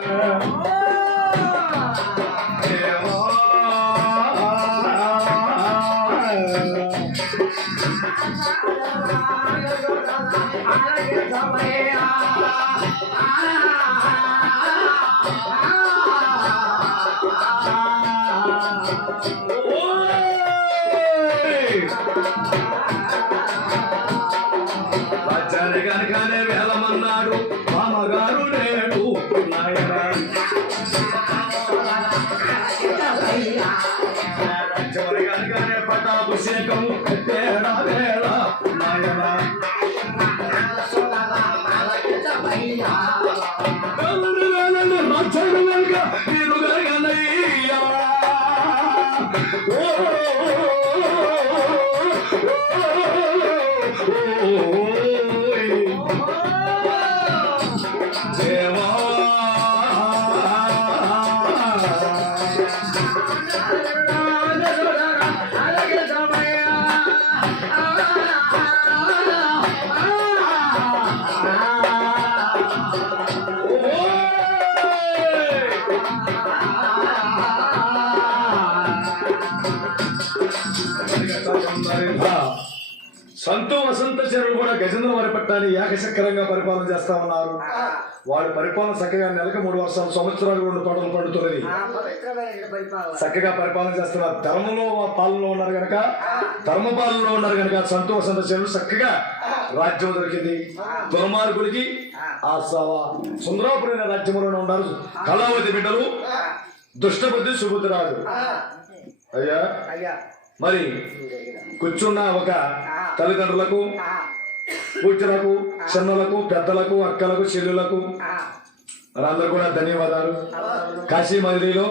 రాజ్యాన్ని పట్టాభిషేకము తేడా వేళ నాయనా వెళ్ళండి, వెళ్ళండి, రాజ్యాన్ని కనుక మీరు కనుకనయ్యా. ఓ, సంతో వసంత చెరువు కూడా గజేంద్ర వారి పట్టాన్ని ఏకచక్రంగా పరిపాలన చేస్తా ఉన్నారు. వాడి పరిపాలన చక్కగా నెలకు మూడు వర్షాలు సంవత్సరాలు రెండు పంటలు పండుతున్నది. చక్కగా పరిపాలన చేస్తున్నారు ధర్మంలో పాలనలో ఉన్నారు గనక ధర్మ పాలనలో ఉన్నారు గనక సంతో వసంత చెరువు చక్కగా రాజ్యం దొరికింది. దుర్మార్గుడికి ఆ. సుందరాపురైన రాజ్యంలోనే ఉన్నారు కళావతి బిడ్డలు. దుష్టబుద్ధి సుబుద్ధి రాదు. అయ్యా. అయ్యా. మరి కూర్చున్న ఒక తల్లిదండ్రులకు పూజలకు చిన్నలకు పెద్దలకు అక్కలకు చెల్లులకు వారందరూ కూడా ధన్యవాదాలు. కాశీ మదిలో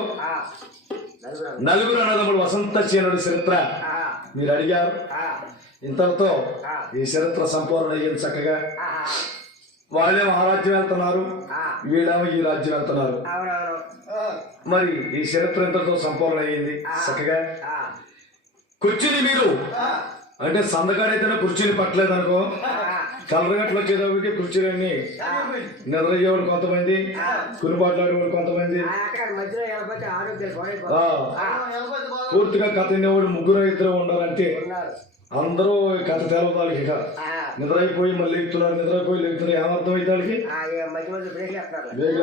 నలుగురు అన్నదమ్ముడు వసంత చీనుడి చరిత్ర మీరు అడిగారు. ఇంతటితో ఈ చరిత్ర సంపూర్ణ అయ్యింది చక్కగా. వాళ్ళేమో ఆ రాజ్యం వెళ్తున్నారు. వీళ్ళేమో ఈ రాజ్యం వెళ్తున్నారు. మరి ఈ చరిత్ర ఇంతటితో సంపూర్ణ అయ్యింది చక్కగా. కుర్చీని మీరు. అంటే సందగాడైతేనే కుర్చీని పట్టలేదు అనుకో కలరగట్లు వచ్చేటప్పటికి కుర్చీలన్నీ నిద్రయ్యేవాడు కొంతమంది కునిపాట్లాడేవాడు కొంతమంది. పూర్తిగా కథ వినేవాడు ముగ్గురు ఇద్దరు ఉండాలంటే అందరూ కథ తెలవాలి ఇక. నిద్రైపోయి మళ్ళీ ఎక్కుతున్నారు నిద్రైపోయి లెగుతున్నారు ఏమర్థం అయితే వాళ్ళకి బ్రేక్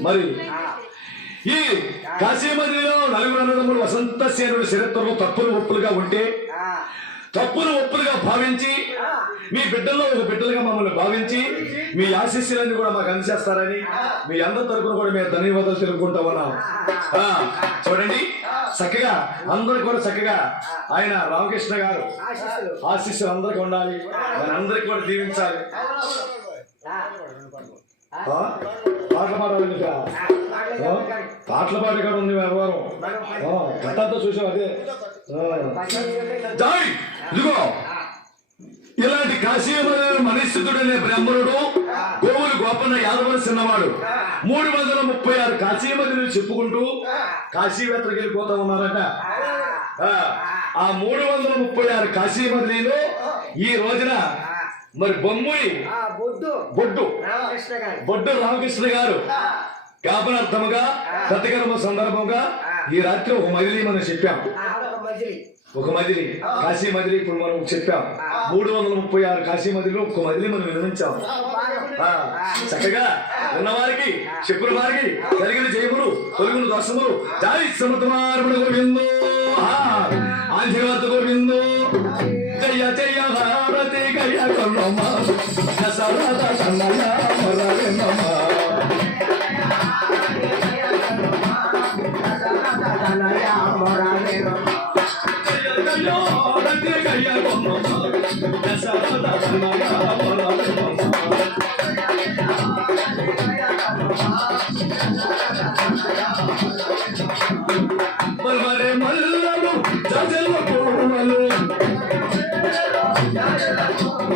మరి ఈ కాశీమదిలో నలుగురు అన్నదమ్ములు వసంత సేనుడి చరిత్రలో తప్పులు ఒప్పులుగా ఉంటే తప్పులు ఒప్పులుగా భావించి మీ బిడ్డల్లో ఒక బిడ్డలుగా మమ్మల్ని భావించి మీ ఆశీస్సులన్నీ కూడా మాకు అందజేస్తారని మీ అందరి తరపున కూడా మేము ధన్యవాదాలు తెలుపుకుంటా ఉన్నాం. చూడండి చక్కగా అందరూ కూడా చక్కగా ఆయన రామకృష్ణ గారు ఆశిస్సులు. అందరికీ ఉండాలి మనందరికీ కూడా దీవించాలి? పాటలు పాడాలి? పాటలు పాడే కాడ ఉంది వ్యవహారం. కథ అంతా చూసాం అదే. ఇదిగో. ఇలాంటి కాశీయమైన మనస్థితుడనే బ్రహ్మణుడు గోవులు గోపన్న యాదవ చిన్నవాడు. మూడు వందల ముప్పై ఆరు కాశీమదిని చెప్పుకుంటూ కాశీయాత్రకి వెళ్ళిపోతా ఉన్నారట. ఆ, మూడు వందల ముప్పై ఆరు కాశీమదిలో ఈ రోజున మరి బొమ్ముడి బొడ్డు. బొడ్డు. రామకృష్ణ గారు. బొడ్డు రామకృష్ణ గారు. జ్ఞాపనార్థముగా ప్రతికర్మ సందర్భంగా ఈ రాత్రి ఒక మదిలి మనం చెప్పాం. ఒక మజిలీ. కాశీ మదిలి ఇప్పుడు మనం చెప్పాం. మూడు వందల ముప్పై ఆరు కాశీ మదిలో ఒక మదిలి మనం ఆ, చక్కగా ఉన్నవారికి చెప్పుల వారికి కలిగిన జయములు తొలగిన దోషములు జాయి సమతమార్పణ గోవిందో ఆంధ్రవాత గోవిందో గయ కొన్నమ్మ దశరథ కన్నయ్య మురళి నమ దశరథ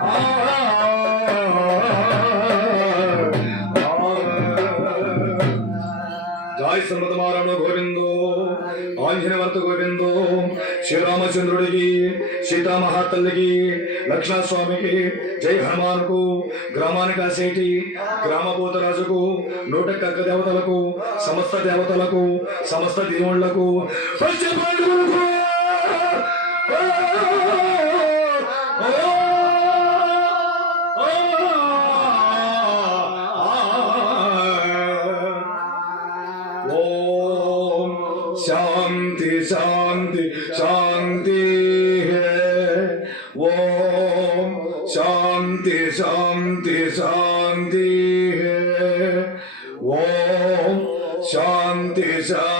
Oh, రామచంద్రుడికి సీతామహాతల్లికి లక్ష్మణస్వామికి జై హనుమానుకు గ్రామానికి గ్రామపోతరాజుకు గ్రామభూతరాజుకు నూటకక్క దేవతలకు సమస్త దేవతలకు సమస్త దేవుళ్ళకు Oh! शांति शांति शांति है ओम शांति शांति